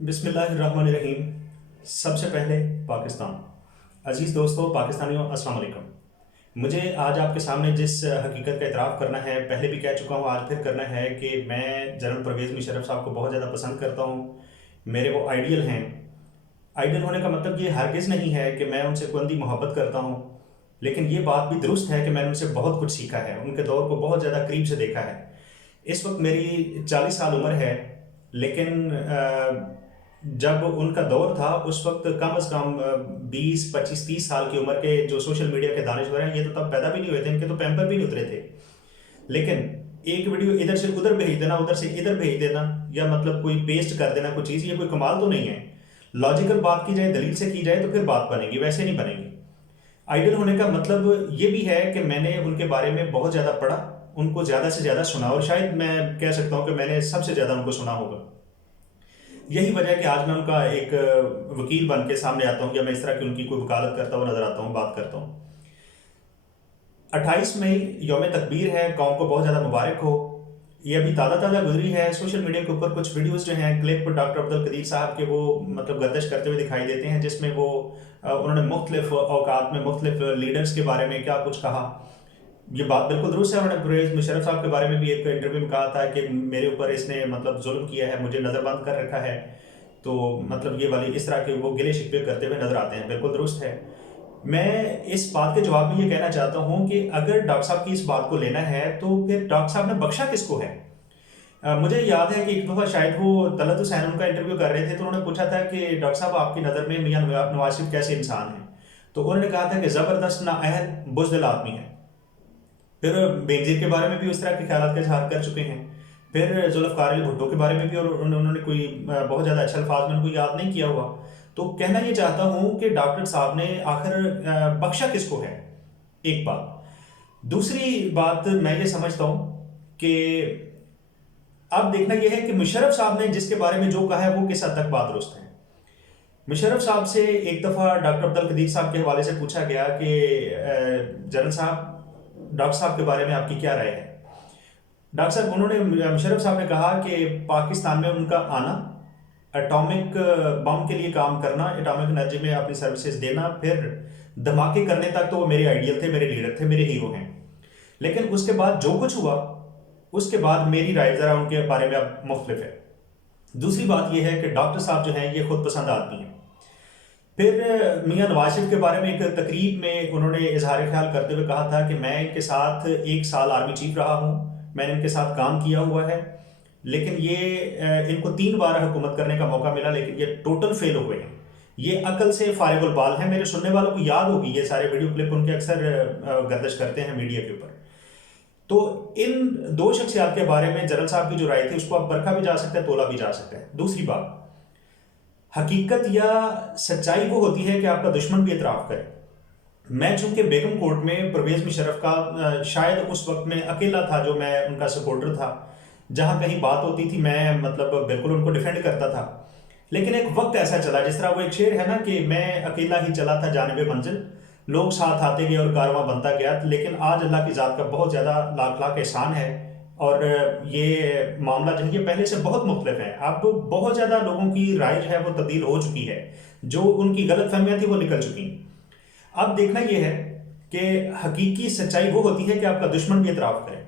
बिस्मिल्लाहिर्रहमानिर्रहीम। सबसे पहले पाकिस्तान। अज़ीज़ दोस्तों, पाकिस्तानियों, अस्सलाम वालेकुम। मुझे आज आपके सामने जिस हकीकत का इतराफ़ करना है, पहले भी कह चुका हूँ, आज फिर करना है कि मैं जनरल परवेज़ मुशर्रफ साहब को बहुत ज़्यादा पसंद करता हूँ। मेरे वो आइडियल हैं। आइडियल होने का मतलब ये हरगिज़ नहीं है कि मैं उनसे कोई अंधी मोहब्बत करता हूँ, लेकिन ये बात भी दुरुस्त है कि मैंने उनसे बहुत कुछ सीखा है, उनके दौर को बहुत ज़्यादा करीब से देखा है। इस वक्त मेरी 40 साल उम्र है, लेकिन जब उनका दौर था उस वक्त कम से कम 20 25 30 साल की उम्र के जो सोशल मीडिया के दानिशवर हैं, ये तो तब पैदा भी नहीं हुए थे, इनके तो पैम्पर भी नहीं उतरे थे। लेकिन एक वीडियो इधर से उधर भेज देना, उधर से इधर भेज देना, या मतलब कोई पेस्ट कर देना कोई चीज़, ये कोई कमाल तो नहीं है। लॉजिकल बात की जाए, दलील से की जाए तो फिर बात बनेगी, वैसे नहीं बनेगी। आइडियल होने का मतलब ये भी है कि मैंने उनके बारे में बहुत ज़्यादा पढ़ा, उनको ज़्यादा से ज़्यादा सुना, और शायद मैं कह सकता हूँ कि मैंने सबसे ज़्यादा उनको सुना होगा। यही वजह है कि आज मैं उनका एक वकील बन के सामने आता हूँ, या मैं इस तरह की उनकी कोई वकालत करता हुआ नजर आता हूँ, बात करता हूँ। 28 मई यौम तकबीर है, कौम को बहुत ज़्यादा मुबारक हो। ये अभी ताज़ा ताज़ा गुजरी है। सोशल मीडिया के ऊपर कुछ वीडियोस जो हैं, क्लिप डॉक्टर अब्दुल कदीर साहब के, वो मतलब गर्दिश करते हुए दिखाई देते हैं, जिसमें वो उन्होंने मुख्तलिफ औकात में मुख्तलिफ लीडर्स के बारे में क्या कुछ कहा। ये बात बिल्कुल दुरुस्त है। उन्होंने परवेज़ मुशर्रफ साहब के बारे में भी एक इंटरव्यू में कहा था कि मेरे ऊपर इसने मतलब जुल्म किया है, मुझे नज़रबंद कर रखा है। तो मतलब ये वाली इस तरह के वो गिले शिकवे करते हुए नजर आते हैं, बिल्कुल दुरुस्त है। मैं इस बात के जवाब में ये कहना चाहता हूँ कि अगर डॉक्टर साहब की इस बात को लेना है तो फिर डॉक्टर साहब ने बख्शा किसको है। मुझे याद है कि एक दफ़ा शायद वो तलत हुसैन उनका इंटरव्यू कर रहे थे, तो उन्होंने पूछा था कि डॉक्टर साहब आपकी नज़र में मियां नवाज शरीफ कैसे इंसान हैं। तो उन्होंने कहा था कि ज़बरदस्त नाअहल बुज़दिल आदमी है। फिर बेनज़ीर के बारे में भी उस तरह के ख्याल का इजहार कर चुके हैं। फिर जुल्फ़िकार अली भुट्टो के बारे में भी, और उन्होंने कोई बहुत ज़्यादा अच्छे अल्फाज में उनको याद नहीं किया हुआ। तो कहना ये चाहता हूँ कि डॉक्टर साहब ने आखिर बख्शा किसको है, एक बात। दूसरी बात मैं ये समझता हूँ कि अब देखना यह है कि मुशर्रफ साहब ने जिसके बारे में जो कहा है वो किस हद तक बात दुरुस्त है। मुशर्रफ साहब से एक दफ़ा डॉक्टर अब्दुल कदीर साहब के हवाले से पूछा गया कि जनरल साहब, डॉक्टर साहब के बारे में आपकी क्या राय है। डॉक्टर साहब, उन्होंने मुशर्रफ साहब ने कहा कि पाकिस्तान में उनका आना, एटॉमिक बम के लिए काम करना, एटॉमिक एनर्जी में अपनी सर्विसेज देना, फिर धमाके करने तक तो वो मेरे आइडियल थे, मेरे लीडर थे, मेरे हीरो हैं। लेकिन उसके बाद जो कुछ हुआ, उसके बाद मेरी राय ज़रा उनके बारे में अब मुख्तलिफ है। दूसरी बात यह है कि डॉक्टर साहब जो हैं ये खुद पसंद आदमी हैं। फिर मियां नवाज शरीफ के बारे में एक तकरीब में उन्होंने इजहार ख्याल करते हुए कहा था कि मैं इनके साथ 1 साल आर्मी चीफ रहा हूँ, मैंने इनके साथ काम किया हुआ है, लेकिन ये इनको 3 बार हुकूमत करने का मौका मिला, लेकिन ये टोटल फेल हुए हैं। ये अकल से फारिगुल बाल हैं। मेरे सुनने वालों को याद होगी, ये सारे वीडियो क्लिप उनके अक्सर गर्दिश करते हैं मीडिया के ऊपर। तो इन दो शख्सियात के बारे में जनरल साहब की जो राय थी, उसको आप परखा भी जा सकता है, तोला भी जा सकता है। दूसरी बात, हकीकत या सच्चाई वो होती है कि आपका दुश्मन भी एतराफ़ करे। मैं चूंकि बेगम कोर्ट में परवेज़ मुशर्रफ का शायद उस वक्त में अकेला था जो मैं उनका सपोर्टर था, जहां कहीं बात होती थी मैं मतलब बिल्कुल उनको डिफेंड करता था। लेकिन एक वक्त ऐसा चला, जिस तरह वो एक शेर है ना कि मैं अकेला ही चला था जानिबे मंजिल, लोग साथ आते गए और कारवां बनता गया। लेकिन आज अल्लाह की ज़ात का बहुत ज़्यादा लाख लाख एहसान है, और ये मामला जो है ये पहले से बहुत मुख्तलिफ है। अब बहुत ज़्यादा लोगों की राय जो है वो तब्दील हो चुकी है, जो उनकी गलत फहमियाँ थी वो निकल चुकी हैं। अब देखना ये है कि हकीकी सच्चाई वो होती है कि आपका दुश्मन भी एतराफ़ करे।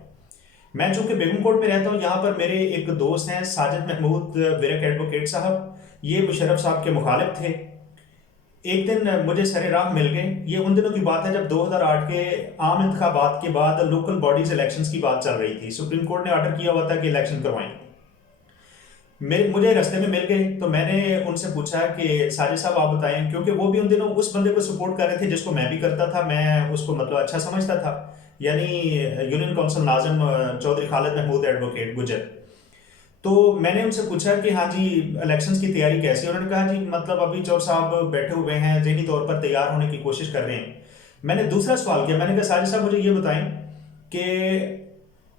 मैं चूंकि बेगम कोर्ट में रहता हूँ, यहाँ पर मेरे एक दोस्त हैं साजिद महमूद विरक एडवोकेट साहब, ये मुशर्रफ साहब के मुखालिफ थे। एक दिन मुझे सरे राह मिल गए। ये उन दिनों की बात है जब 2008 के आम इंतखाबात के बाद लोकल बॉडीज इलेक्शंस की बात चल रही थी। सुप्रीम कोर्ट ने ऑर्डर किया हुआ था कि इलेक्शन करवाएंगे। मुझे रास्ते में मिल गए, तो मैंने उनसे पूछा कि साजिद साहब आप बताएं, क्योंकि वो भी उन दिनों उस बंदे को सपोर्ट कर रहे थे जिसको मैं भी करता था, मैं उसको मतलब अच्छा समझता था, यानी यूनियन काउंसिल नाजिम चौधरी खालिद महमूद एडवोकेट गुजर। तो मैंने उनसे पूछा कि हाँ जी, इलेक्शंस की तैयारी कैसी है। उन्होंने कहा जी मतलब अभी चौर साहब बैठे हुए हैं, ज़हनी तौर पर तैयार होने की कोशिश कर रहे हैं। मैंने दूसरा सवाल किया, मैंने कहा साजिद साहब मुझे ये बताएं कि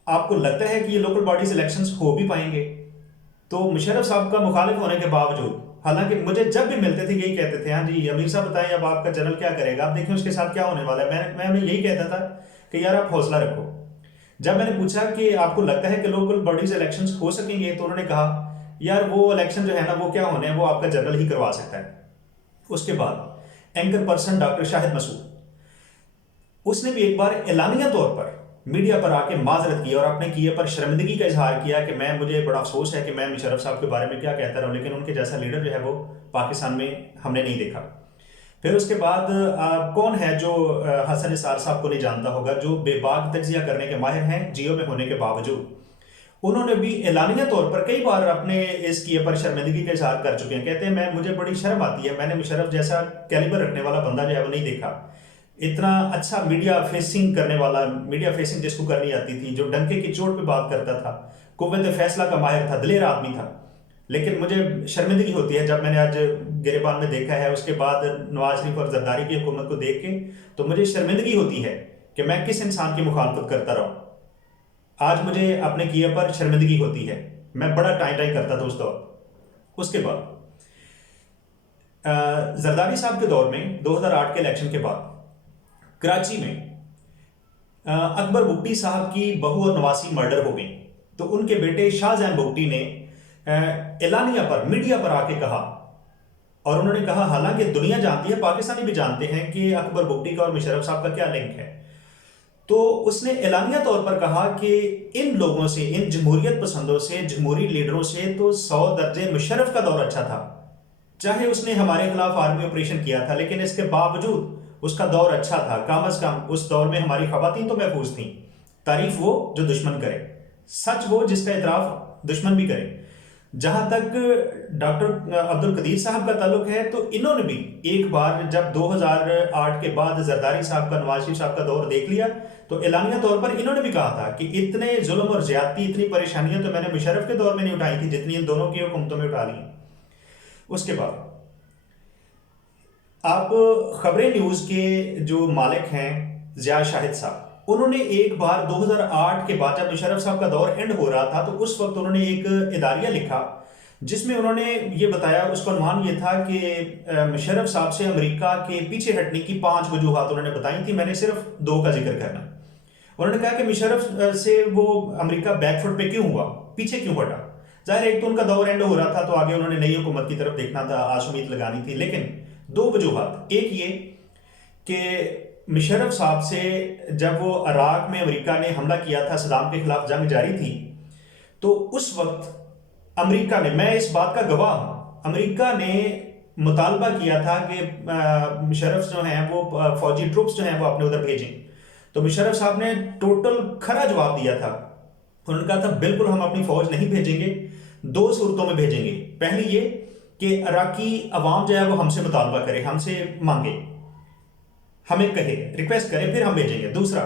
आपको लगता है कि ये लोकल बॉडीज इलेक्शंस हो भी पाएंगे। तो मुशर्रफ साहब का मुखालिफ होने के बावजूद, हालांकि मुझे जब भी मिलते थे यही कहते थे, हाँ जी अमीर साहब बताएं अब आपका जनरल क्या करेगा, आप देखें उसके साथ क्या होने वाला है। मैं उन्हें यही कहता था कि यार आप हौसला रखो। जब मैंने पूछा कि आपको लगता है कि लोकल बॉडीज इलेक्शंस हो सकेंगे, तो उन्होंने कहा यार वो इलेक्शन जो है ना वो क्या होने हैं, वो आपका जनरल ही करवा सकता है। उसके बाद anchor person doctor Shahid Masood, उसने भी एक बार एलानिया तौर पर मीडिया पर आके माजरत की और अपने किए पर शर्मिंदगी का इजहार किया कि मुझे बड़ा अफसोस है कि मैं मुशर्रफ साहब के बारे में क्या कहता रहा हूँ, लेकिन उनके जैसा लीडर जो है वो पाकिस्तान में हमने नहीं देखा। फिर उसके बाद कौन है जो हसन निसार साहब को नहीं जानता होगा, जो बेबाक तजिया करने के माहिर हैं जियो में होने के बावजूद। उन्होंने भी एलानिया तौर पर कई बार अपने इस किए पर शर्मिंदगी का इजहार कर चुके हैं। कहते हैं मुझे बड़ी शर्म आती है, मैंने मुशर्रफ जैसा कैलिबर रखने वाला बंदा जो है वो नहीं देखा, इतना अच्छा मीडिया फेसिंग करने वाला, मीडिया फेसिंग जिसको करनी आती थी, जो डंके की चोट पे बात करता था, कुव्वत फैसला का माहिर था, दिलेर आदमी था। लेकिन मुझे शर्मिंदगी होती है जब मैंने आज गिरेबान में देखा है, उसके बाद नवाज शरीफ और जरदारी की हुकूमत को देख के, तो मुझे शर्मिंदगी होती है कि मैं किस इंसान की मुखालफत करता रहा हूँ। आज मुझे अपने किए पर शर्मिंदगी होती है, मैं बड़ा टाई टाई करता था उस दौर। उसके बाद जरदारी साहब के दौर में 2008 के इलेक्शन के बाद कराची में अकबर बुगटी साहब की बहू और नवासी मर्डर हो गई, तो उनके बेटे शाहजहान बुगटी ने एलानिया पर मीडिया पर आके कहा, और उन्होंने कहा, हालांकि दुनिया जानती है, पाकिस्तानी भी जानते हैं कि अकबर बुगटी का और मुशर्रफ साहब का क्या लिंक है, तो उसने एलानिया तौर पर कहा कि इन लोगों से, इन जमहूरियत पसंदों से, जमहूरी लीडरों से तो 100 दर्जे मुशर्रफ का दौर अच्छा था। चाहे उसने हमारे खिलाफ आर्मी ऑपरेशन किया था, लेकिन इसके बावजूद उसका दौर अच्छा था। कम अज कम उस दौर में हमारी खवातीन तो महफूज थी। तारीफ वो जो दुश्मन करे, सच वो जिसका इतराफ दुश्मन भी करे। जहां तक डॉक्टर अब्दुल कदीर साहब का ताल्लुक है, तो इन्होंने भी एक बार जब 2008 के बाद जरदारी साहब का, नवाज शरीफ साहब का दौर देख लिया, तो एलानिया तौर पर इन्होंने भी कहा था कि इतने जुल्म और ज्यादती, इतनी परेशानियां तो मैंने मुशर्रफ के दौर में नहीं उठाई थी जितनी इन दोनों की हुकूमतों में उठा ली। उसके बाद आप खबरें न्यूज के जो मालिक हैं ज़िया शाहिद साहब, उन्होंने एक बार 2008 के बाद जब मुशर्रफ साहब का दौर एंड हो रहा था, तो उस वक्त उन्होंने एक इदारिया लिखा जिसमें उन्होंने ये बताया, उसका अनुमान ये था कि मुशर्रफ साहब से अमेरिका के पीछे हटने की 5 वजूहात उन्होंने बताई थी। मैंने सिर्फ 2 का जिक्र करना। उन्होंने कहा कि मुशर्रफ से वो अमेरिका बैकफुट पे क्यों हुआ, पीछे क्यों हटा। जाहिर एक तो उनका दौर एंड हो रहा था, तो आगे उन्होंने नई हुकूमत की तरफ देखना था, आश उम्मीद लगानी थी। लेकिन 2 वजूहात, एक ये कि मुशर्रफ साहब से जब वो इराक में अमेरिका ने हमला किया था, सदाम के खिलाफ जंग जारी थी, तो उस वक्त अमेरिका ने, मैं इस बात का गवाह हूं, अमेरिका ने मुतालबा किया था कि मुशर्रफ जो हैं वो फौजी ट्रुप्स जो हैं वो अपने उधर भेजें। तो मुशर्रफ साहब ने टोटल खरा जवाब दिया था। उन्होंने कहा था बिल्कुल हम अपनी फौज नहीं भेजेंगे, 2 सूरतों में भेजेंगे। पहली ये कि इराकी अवाम जो है वो हमसे मुतालबा करे, हमसे मांगे, हमें कहे, रिक्वेस्ट करे, फिर हम भेजेंगे। दूसरा,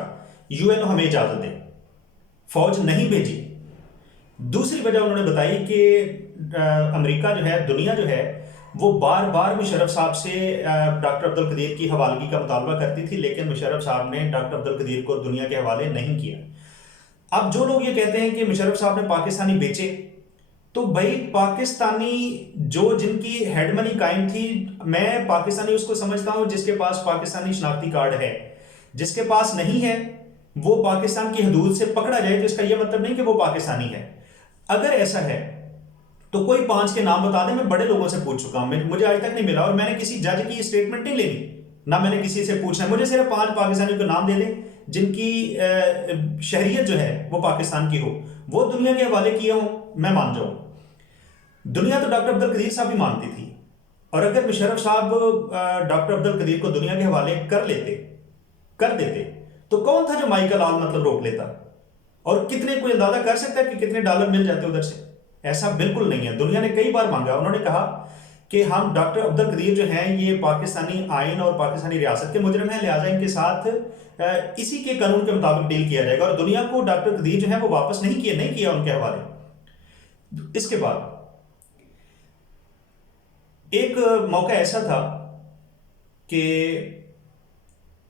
यूएनओ हमें इजाजत दे, फौज नहीं भेजी। दूसरी वजह उन्होंने बताई कि अमेरिका जो है, दुनिया जो है, वो बार बार मुशर्रफ साहब से डॉक्टर अब्दुल कदीर की हवालगी का मुतालबा करती थी, लेकिन मुशर्रफ साहब ने डॉक्टर अब्दुल कदीर को दुनिया के हवाले नहीं किया। अब जो लोग ये कहते हैं कि मुशर्रफ साहब ने पाकिस्तानी बेचे, तो भाई पाकिस्तानी जो जिनकी हेड मनी कायम थी, मैं पाकिस्तानी उसको समझता हूं जिसके पास पाकिस्तानी शनाख्ती कार्ड है। जिसके पास नहीं है वो पाकिस्तान की हदूद से पकड़ा जाए, तो इसका यह मतलब नहीं कि वो पाकिस्तानी है। अगर ऐसा है तो कोई 5 के नाम बता दे। मैं बड़े लोगों से पूछ चुका हूं, मुझे आज तक नहीं मिला, और मैंने किसी जज की स्टेटमेंट नहीं लेनी, ना मैंने किसी से पूछना। मुझे सिर्फ 5 पाकिस्तानियों के नाम दे दे जिनकी शहरियत जो है वो पाकिस्तान की हो, वो दुनिया के हवाले किए हों, मैं मान जाऊं। दुनिया तो डॉक्टर अब्दुल कदीर साहब भी मानती थी, और अगर मुशर्रफ साहब डॉक्टर अब्दुल कदीर को दुनिया के हवाले कर देते, तो कौन था जो माइकल आल मतलब रोक लेता, और कितने, कोई अंदाजा कर सकता है कि कितने डॉलर मिल जाते उधर से? ऐसा बिल्कुल नहीं है। दुनिया ने कई बार मांगा, उन्होंने कहा कि हम डॉक्टर अब्दुल कदीर जो हैं ये पाकिस्तानी आइन और पाकिस्तानी रियासत के मुजरिम हैं, लिहाजा इनके साथ इसी के कानून के मुताबिक डील किया जाएगा, और दुनिया को डॉक्टर कदीर जो है वो वापस नहीं किया उनके हवाले। इसके बाद एक मौका ऐसा था कि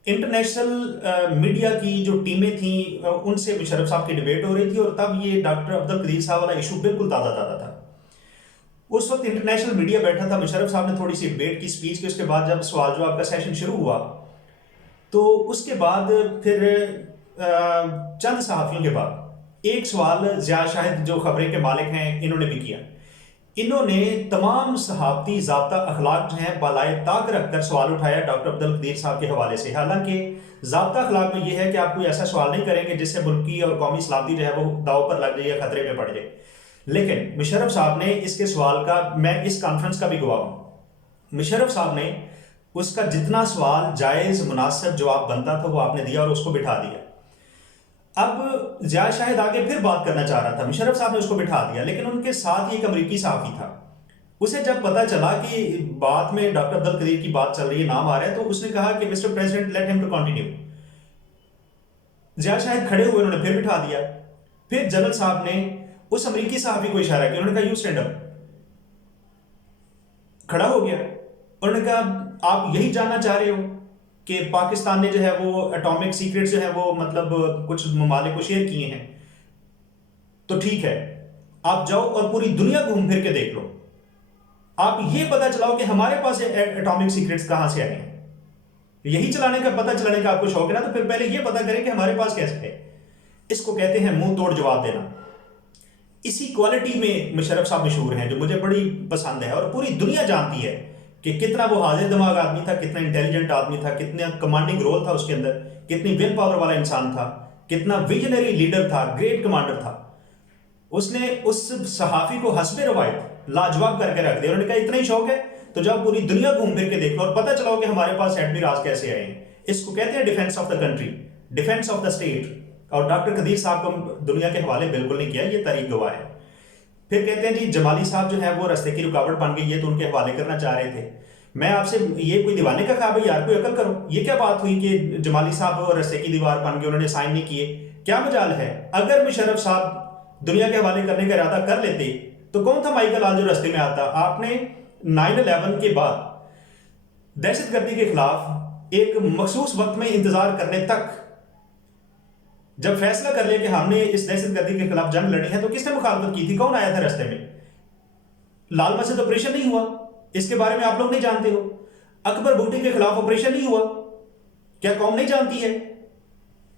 इंटरनेशनल मीडिया की जो टीमें थी उनसे मुशर्रफ साहब की डिबेट हो रही थी, और तब ये डॉक्टर अब्दुल कदीर साहब वाला इशू बिल्कुल ताज़ा था। उस वक्त इंटरनेशनल मीडिया बैठा था, मुशर्रफ साहब ने थोड़ी सी डिबेट की, स्पीच की, उसके बाद जब सवाल जवाब का सेशन शुरू हुआ, तो उसके बाद फिर चंद सहाफ़ियों के बाद एक सवाल ज़िया शाहिद जो खबरें के मालिक हैं इन्होंने भी किया انہوں نے تمام صحافتی ضابطہ اخلاق جو ہیں بالائے طاق رکھ کر سوال اٹھایا ڈاکٹر عبدالقدیر صاحب کے حوالے سے. حالانکہ ضابطہ اخلاق میں یہ ہے کہ آپ کوئی ایسا سوال نہیں کریں گے جس سے ملکی اور قومی سلامتی جو ہے وہ داؤ پر لگ جائے یا خطرے میں پڑ جائے. لیکن مشرف صاحب نے اس کے سوال کا، میں اس کانفرنس کا بھی گواہ ہوں، مشرف صاحب نے اس کا جتنا سوال جائز مناسب جواب بنتا تھا وہ آپ نے دیا اور اس کو بٹھا دیا. اب ضیاء شاہد آگے پھر بات کرنا چاہ رہا تھا، مشرف صاحب نے اس کو بٹھا دیا، لیکن ان کے ساتھ ایک امریکی صحافی تھا. اسے جب پتا چلا کہ بات میں ڈاکٹر عبدالقدیر کی بات چل رہی ہے، نام آ رہا ہے، تو اس نے کہا کہ مسٹر پریزیڈنٹ لیٹ ہم ٹو کنٹینیو. ضیاء شاہد کھڑے ہوئے، انہوں نے پھر بٹھا دیا. پھر جنرل صاحب نے اس امریکی صحافی کو اشارہ کیا، انہوں نے کہا یو اسٹینڈ اپ. کھڑا ہو گیا. انہوں نے کہا آپ یہی جاننا چاہ رہے ہو کہ پاکستان نے جو ہے وہ اٹامک سیکرٹ جو ہے وہ مطلب کچھ ممالک کو شیئر کیے ہیں، تو ٹھیک ہے آپ جاؤ اور پوری دنیا گھوم پھر کے دیکھ لو، آپ یہ پتہ چلاؤ کہ ہمارے پاس اٹامک سیکرٹس کہاں سے آئے ہیں. یہی چلانے کا، پتہ چلانے کا آپ کو شوق ہے نا، تو پھر پہلے یہ پتہ کریں کہ ہمارے پاس کیسے ہے. اس کو کہتے ہیں منہ توڑ جواب دینا. اسی کوالٹی میں مشرف صاحب مشہور ہیں جو مجھے بڑی پسند ہے، اور پوری دنیا جانتی ہے کہ کتنا وہ حاضر دماغ آدمی تھا، کتنا انٹیلیجنٹ آدمی تھا، کتنا کمانڈنگ رول تھا اس کے اندر، کتنی ول پاور والا انسان تھا، کتنا ویژنری لیڈر تھا، گریٹ کمانڈر تھا. اس نے اس صحافی کو حسب روایت لاجواب کر کے رکھ دیا. انہوں نے کہا اتنا ہی شوق ہے تو جب پوری دنیا گھوم پھر کے دیکھ لو اور پتہ چلاؤ کہ ہمارے پاس ایٹمی راز کیسے آئے ہیں. اس کو کہتے ہیں defence of the country, defence of the state. اور ڈاکٹر قدیر صاحب کو دنیا کے حوالے بالکل نہیں کیا، یہ تاریخ گواہ ہے. پھر کہتے ہیں جی جمالی صاحب جو ہے وہ رستے کی رکاوٹ بن گئی، یہ تو ان کے حوالے کرنا چاہ رہے تھے. میں آپ سے، یہ کوئی دیوانے کا خواب ہے یار، کوئی عقل کرو. یہ کیا بات ہوئی کہ جمالی صاحب رستے کی دیوار بن گئے، انہوں نے سائن نہیں کیے؟ کیا مجال ہے؟ اگر مشرف صاحب دنیا کے حوالے کرنے کا ارادہ کر لیتے تو کون تھا مائیکل آل جو رستے میں آتا؟ آپ نے 9/11 کے بعد دہشت گردی کے خلاف ایک مخصوص وقت میں انتظار کرنے تک جب فیصلہ کر لیا کہ ہم نے اس دہشت گردی کے خلاف جنگ لڑی ہے، تو کس نے مخالفت کی تھی؟ کون آیا تھا رستے میں؟ لال مسجد آپریشن نہیں ہوا، اس کے بارے میں آپ لوگ نہیں جانتے ہو. اکبر بھٹی کے خلاف آپریشن نہیں ہوا، کیا قوم نہیں جانتی ہے؟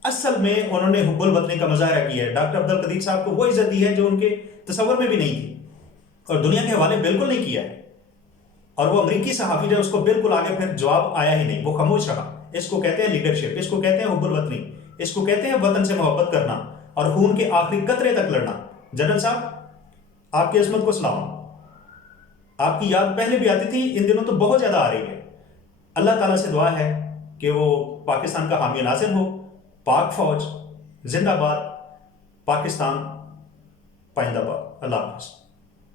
اصل میں انہوں نے حب الوطنی کا مظاہرہ کیا ہے. ڈاکٹر عبدالقدیر صاحب کو وہ عزت دی ہے جو ان کے تصور میں بھی نہیں تھی، اور دنیا کے حوالے بالکل نہیں کیا ہے. اور وہ امریکی صحافی جو اس کو بالکل آگے پھر جواب آیا ہی نہیں، وہ خاموش رہا. اس کو کہتے ہیں لیڈرشپ، اس کو کہتے ہیں حب الوطنی، اس کو کہتے ہیں وطن سے محبت کرنا اور خون کے آخری قطرے تک لڑنا. جنرل صاحب آپ کی عظمت کو سلام. آپ کی یاد پہلے بھی آتی تھی، ان دنوں تو بہت زیادہ آ رہی ہے. اللہ تعالیٰ سے دعا ہے کہ وہ پاکستان کا حامی ناظر ہو. پاک فوج زندہ باد، پاکستان پائندہ باد. اللہ حافظ.